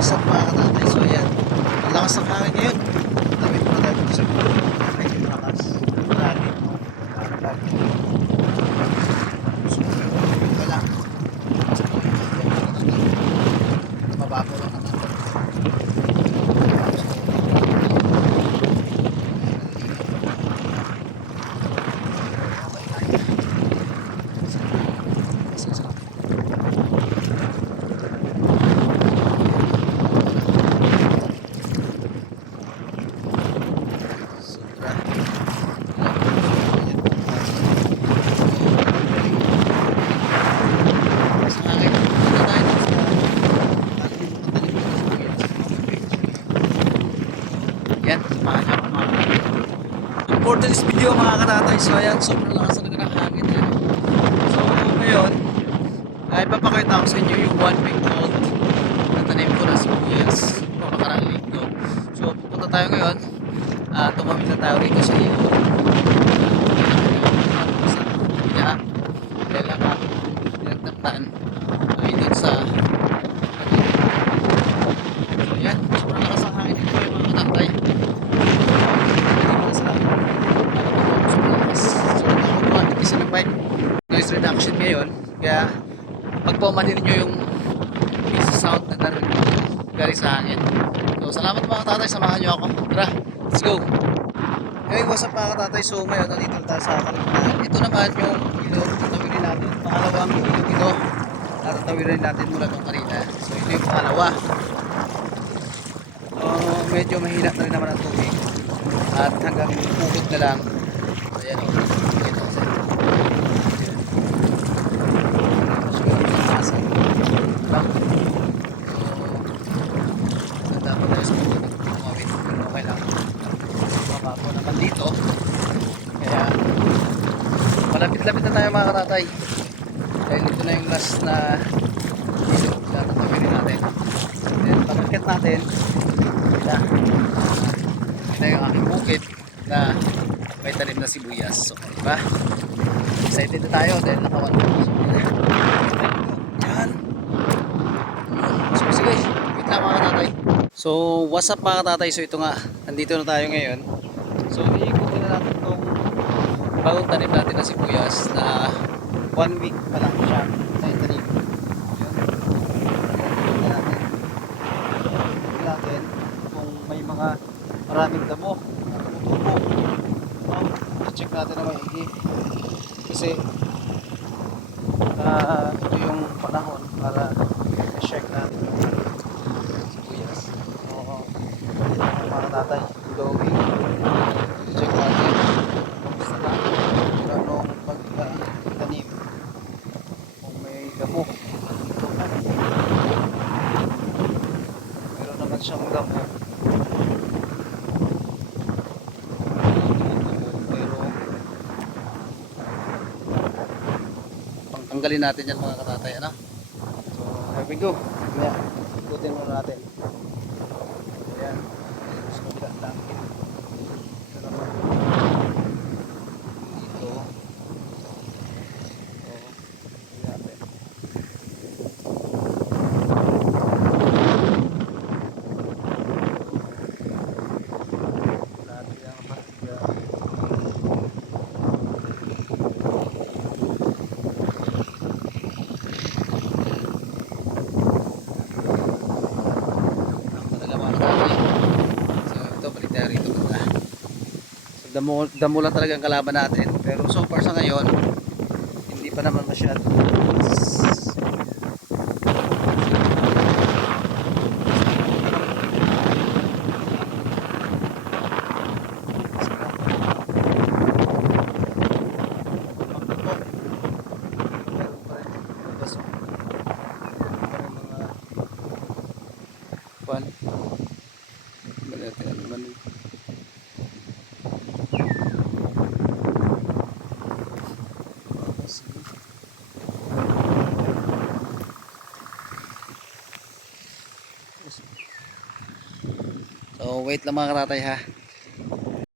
What's up mga katatay? So ayan, ang lakas ng hangin ngayon. Tawid mo na tayo sa bulo. Ay, yung lakas. Lagi. Lagi. So, wala. Mababaw lang naman. Sobra. Sa hangin, punta tayo dun sa yan, samahan ako mga. For this video mga katatay, so ayan, sobrang lakas talaga ng yan. So ngayon, ay papakita ko sa inyo yung one week old na tanim ko na sibuyas o nakarang linggo. So pupunta tayo ngayon, uh, tumawid na tayo rito sa iyo. Sa Pila, Pila ka, pinagtagtaan ay dun sa So yan, sobrang lakas ang hangin dito yung mga katatay. Sa sobrang lakas. So nakakuha dito sa bike noise reduction ngayon. Kaya pag pumanin nyo yung piece sound na narinig galing sa hangin. So salamat mga tatay, samahan nyo ako. Tara, let's go! Hey, what's up mga tatay? So ngayon, nandito tayo sa Kalimnan. Ito naman yung ilog na tawirin natin. Pangalawang ilog ito. Natatawirin natin mula nung kanina. So ito yung pangalawa. So medyo mahina na rin naman ang tubig. At hanggang bukod na lang. Ayan o. Ito kasi. dito kaya malapit-lapit na tayo mga katatay. Dahil ito na yung last na ilog na tatawirin natin. Then pagkakit natin ito ito yung aking bukid na may talim na sibuyas. So diba? Excited na tayo dahil nakawan so, yan. So sige. Wait lang mga katatay. So what's up mga katatay? So ito nga. Nandito na tayo ngayon. So iikutin na natin itong bagong tanim natin na sibuyas na one week pa lang siya na itanim yun Tingnan natin kung may mga maraming damo na tumutubo. No? check natin na maigi kasi ah, ito yung panahon para check natin yung sibuyas oo. Mga tatay glowing check natin kamusta na kung anong pagtanim damo meron naman siyang damo pero pangtanggalin natin yan mga katatay ano? So here we go. Kaya ikutin muna natin. Ayan. Kabila lang ito naman dito so tingnan natin natin ang bahagya ang talaga mga tatay so ito balik tayo rito banda so damo, damo lang talaga ang kalaban natin pero so far sa ngayon hindi pa naman masyado Kuan. Berarti ano man. So wait lang mga katatay ha.